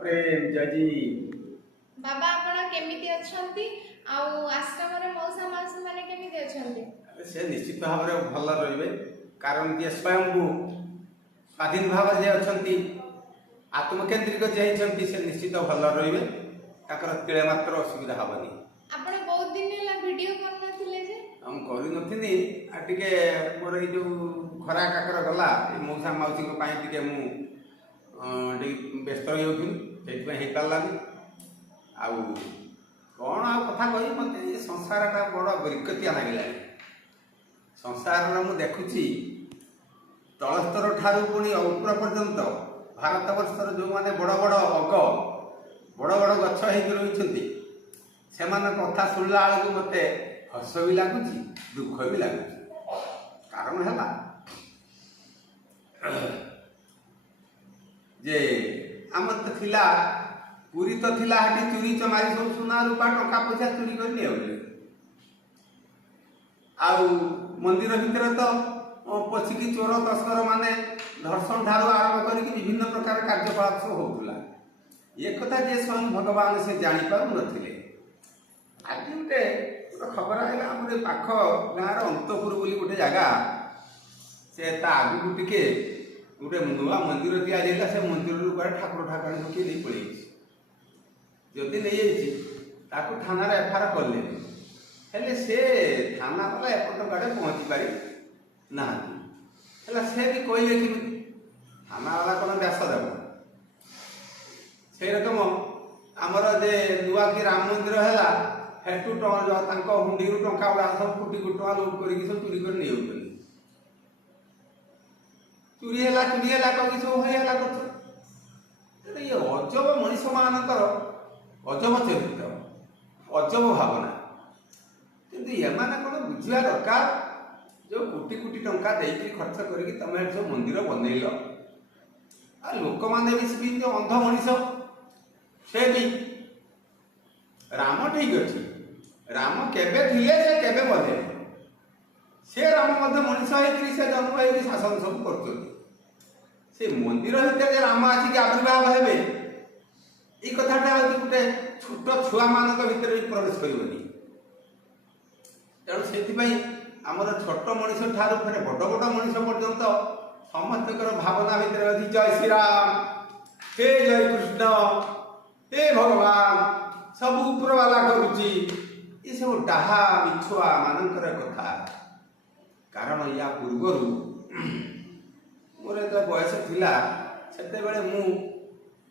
प्रेम जजी बाबा आपण केमिति अछंती आउ आश्रम रे मौसा मासी माने केमिति अछंती? से निश्चित भाव में भल रहिबे कारण जे स्वयं को स्वाधीन भाव जे अछंती आत्मकेंद्रिक जे हिचंती से निश्चित भल रहिबे ताकर तिळे मात्र असुविधा हबनी। आपण बहुत दिन होला वीडियो करना थिले जे हम करि नथिनी आ टिके मोर ए जो खरा काकर गला ए मौसा माउसी को पाई टिके मु व्यस्त हो से हे पार्लानी आउ कौन आ कथा कही मत संसारटा बड़ बिरकतिया लगे संसार मु देखुची तलस्तर ठारू पुणी ऊपर पर्यंत भारत वर्षर जो माने बड़ बड़ अग बड़ बड़ गछ रही से कथा शुणला बेलू मत हस भी लगुच दुख भी लगुच कारण है जे आम तो थिला पूरी तो थिला हटी चोरी चमारी सब सुना रूपा टका पैसा चोरी कर ले आउ मंदिर भितर तो पशिकी चोर तस्कर माने धर्षण ठारू आरंभ करके विभिन्न प्रकार कार्यकलाप सब होता ये कथा जे स्वयं भगवान से जानी पारु नथिले। आज गोटे खबर है आम पाख गाँव अंतपुर बोली गोटे जगह से आगू टिके गोटे नुआ मंदिर दिया से मंदिर ठाकुर ठाकुर किए नहीं पड़े जदि नहीं ताकू थाना एफआईआर कले हेले से थाना वाला एपट गाड़े पहुँची पारि ना से भी कहले कि थाना वाला कौन व्यास देव से रकम आमर जे नुआ कि राम मंदिर है हेटू हुंडी टंका गुड़ा सब कोटी कोटी टका लुट कर सब चोरी कर नहीं चोरी है कहीं सब ये अजब मनीष मानकर अजब चरित्र अजब भावना किंतु ये कौन बुझा दरकार जो कोटी कोटी टंका देकर खर्च करके तुम सब मंदिर बनइल आ लोक मैंने भी जो अंध मनीष से भी राम ठीक अच्छे राम केबे थिले से केबे बने से राम मनीष होकर से जन्म हो शासन सब कर से मंदिर भितर राम आसिक आविर्भाव हे ये कथाटा हूँ गोटे छोट छुआ मान भर भी प्रवेश करनी तेणु से आमर छोट मनीष ठार फिर बड़ बड़ मनीष पर्यंत समस्त भावना भितर अच्छी जय श्री राम हे जय कृष्ण हे भगवान सब ऊपर वाला करुच्ची ये सब डाहा मिछुआ मानकर कथा कारण या पूर्वर मोर जो बयस थिला सेते बेले मु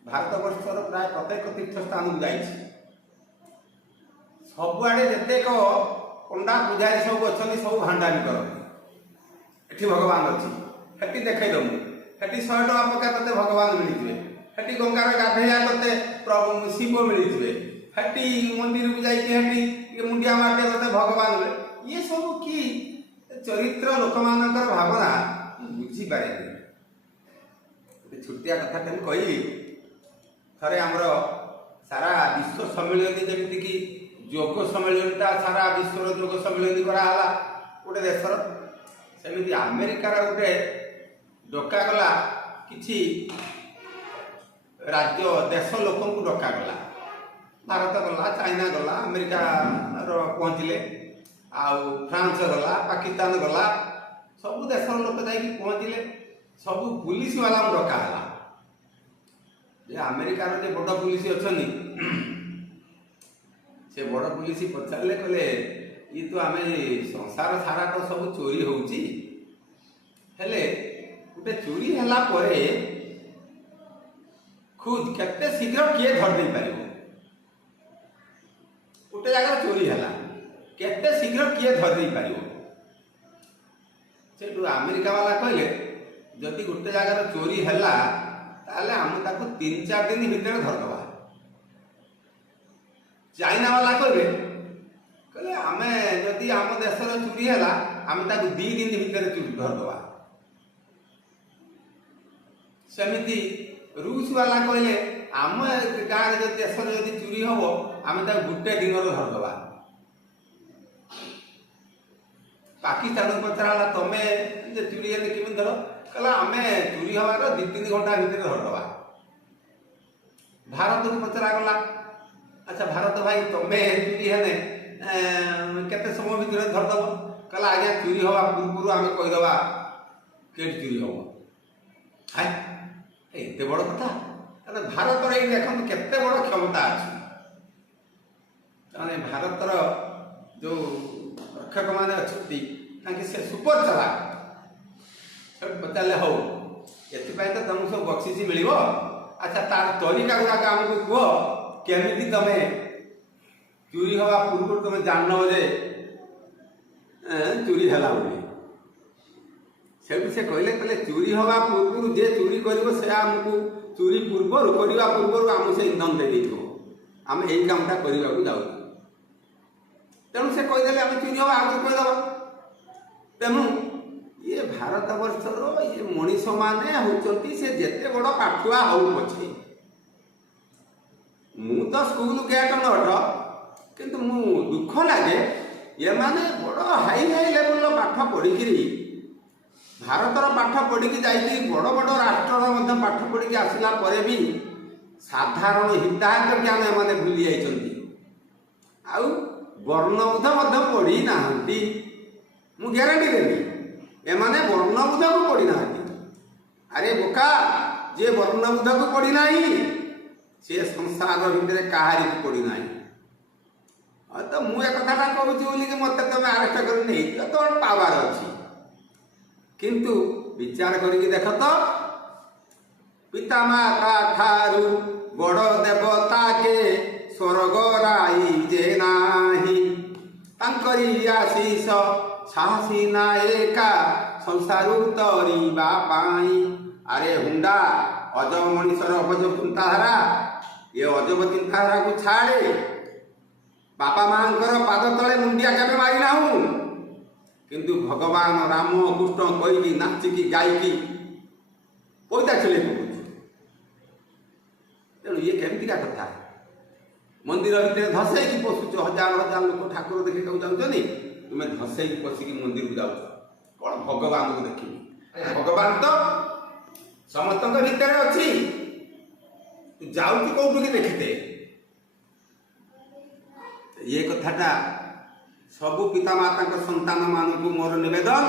भारत वर्षर प्राय प्रत्येक तीर्थ स्थान को जाइए सबुआड़े जितेक पंडा पूजारी सब अच्छा सब भांडानी कर भगवान अच्छी हेटी देखईदमु हेटी 100 टका पका ते भगवान मिलते हेटी गंगार गाधेया करते प्रभु शिव मिलते हेटी मंदिर को जाइए मुंडिया माटे ते भगवान मिले ये सब कि चरित्र लोक मानकर भावना बुझी पारे छुटिया कथा तेन कही थे आमर सारा विश्व सम्मिलन जमीक योग सम्मिलनटा सारा विश्वर योग सम्मिलन कराला गोटे देशर सेमती अमेरिकार गोटे डकागला कि राज्य देश लोक डकागला भारत गला चाइना गला अमेरिका पहुँचले आउ फ्रांस गला पाकिस्तान गला सब देश लोक जा पहुँचले सब पुलिस वाला डकाला अमेरिकार जो बड़ पुलिस अच्छा से बड़ पुलिस पचारे कहले ये तो आम संसार सारा तो सब चोरी होउची हेले गोटे चोरी हला परे खुद केते शीघ्र किए धर दे पारिबो गोटे जगह चोरी हला केते शीघ्र किए धर दे पारिबो से अमेरिका वाला कहले जदि गोटे जगह चोरी हला ताले हम ताको 3-4 दिन भीतर धरदबा चाइना वाला कहले आम जदि आम देशर चोरी है आम 2 दिन भीतर चोरी धरदबा सेमिति रूस वाला कहले आम गाँव जो देशर जदि चोरी हम आम गोटे दिन धरदबा पाकिस्तान पचरा तुमे चोरी है किमी धर कहला आम चोरी हमार 2-3 घंटा भीतर धरदबा भारत को पचरा गला अच्छा भारत भाई तुम्हें चोरी हेले केते समय भितर धरदब कहला आज्ञा चोरी हवा पूर्व आम कहीदबा के चोरी हम हाय एते बड़ कथा भारत ये देखो केते बड़ क्षमता अच्छी भारतर जो रक्षक मैंने अच्छा से सुपर चलाक पचारे हौ एपाई तो तुमको सब बक्सीसी मिल अच्छा तार तरीका गुड़ाक आमको कह केमी तुम चोरी हवा पूर्व तुम जान जे चोरी है से कहले कहले चोरी हवा पूर्व जे चोरी कर आमको चोरी पूर्व करने पूर्व आम से इंधन दे आम यही कामटा करने को जाऊ तेणु से कहीदे आम चोरी हवा आगे कहीदे तेणु ये भारत वर्षर ये मनीष माने होती से जेते बड़ पाठुआ हो पछे मु तो स्कूल गेट नट किंतु मु दुख लगे ये माने बड़ हाई हाई लेवल पाठ पढ़ी भारतर पाठ पढ़ी जाइए बड़ बड़ राष्ट्र पाठ पढ़ी आसला पर भी साधारण हिताहित ज्ञान एम भूली जाइए आउ वर्णबोध पढ़ी ना मु ग्यारंटी देवी एमाने वर्णबोध को पढ़ी ना अरे बोका जे वर्णबोध को पढ़ी ना सी संसार भितर कहारी को पढ़ी ना तो मुझे कथा कहूँ मत तुम आरेस्ट कर नहीं तो पावर अच्छी किंतु विचार करके देख तो पितामाता ठारू बड़ देवता के स्वर्ग राई जे नाही तांकरी आशीष साहसी नायिका संसार तरीबा पाई अरे हुंडा अजब मनीषर अजब चिंताधारा ये अजब चिंताधारा को छाड़े बापा मांकर पाद तले मुंडिया केबे मारी ना हूँ किंतु भगवान राम कृष्ण कहीकि नाचिकी गायकी पैदा खेले पकड़ तेणु ये केमतिका कथा मंदिर भितर धसैकी पशुच हजार हजार लोक ठाकुर देखा जाऊँ तुम्हें धसैकी पशिकी मंदिर को जाऊँ कौन भगवान को देखी भगवान तो समस्त भितर अच्छी जाऊँ कौटू की देखते ये कथाटा सबु पितामाता संतान मानक मोर निवेदन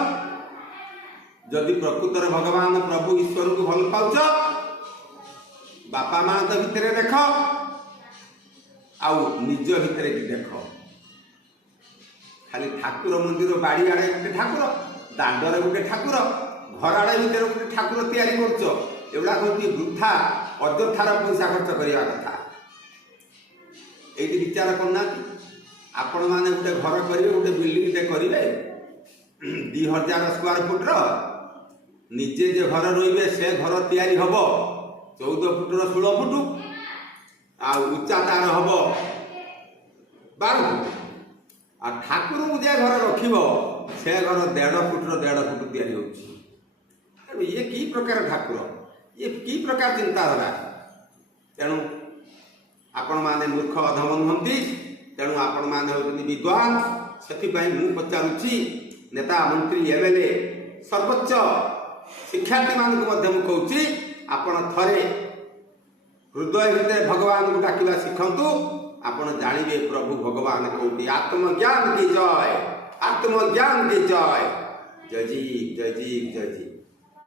जदि प्रकृतर भगवान प्रभु ईश्वर को भल पाउच बापा माँ तो भितर देख आउ निज भितर भी देख खाली ठाकुर मंदिर बाड़ी आड़े गोटे ठाकुर दांडर गोटे ठाकुर घर आड़े भितर गोटे ठाकुर तैयारी करुच एगुड़ा हूँ वृथा अଯଥାर पैसा खर्च करने कथा ये विचार करना आपण मैंने गोटे घर करेंगे गोटे बिल्डिंग करेंगे 2000 स्क्वायर फुट्र निजे जो घर रे से घर तैयारी हम 14 फुट्र 16 फुट आ उच्चा तार हम 12 फुट आ ठाकुर को जे घर रखिब से घर 1.5 फुट्र 1.5 फुट तैयारी हो ये की प्रकार ठाकुर ये की प्रकार चिंताधारा तेणु आपण मैंने मूर्ख अधम नुहति तेणु आपण मैंने होती विद्वान से मु पचारुची नेता मंत्री एमएलए सर्वोच्च शिक्षार्थी मानक कहूँ आपण थरे हृदय भितर भगवान को डाकिबा शिखंतु आपण जानिबे प्रभु भगवान कौटी आत्मज्ञान की जय जय जी जय जी जय जी।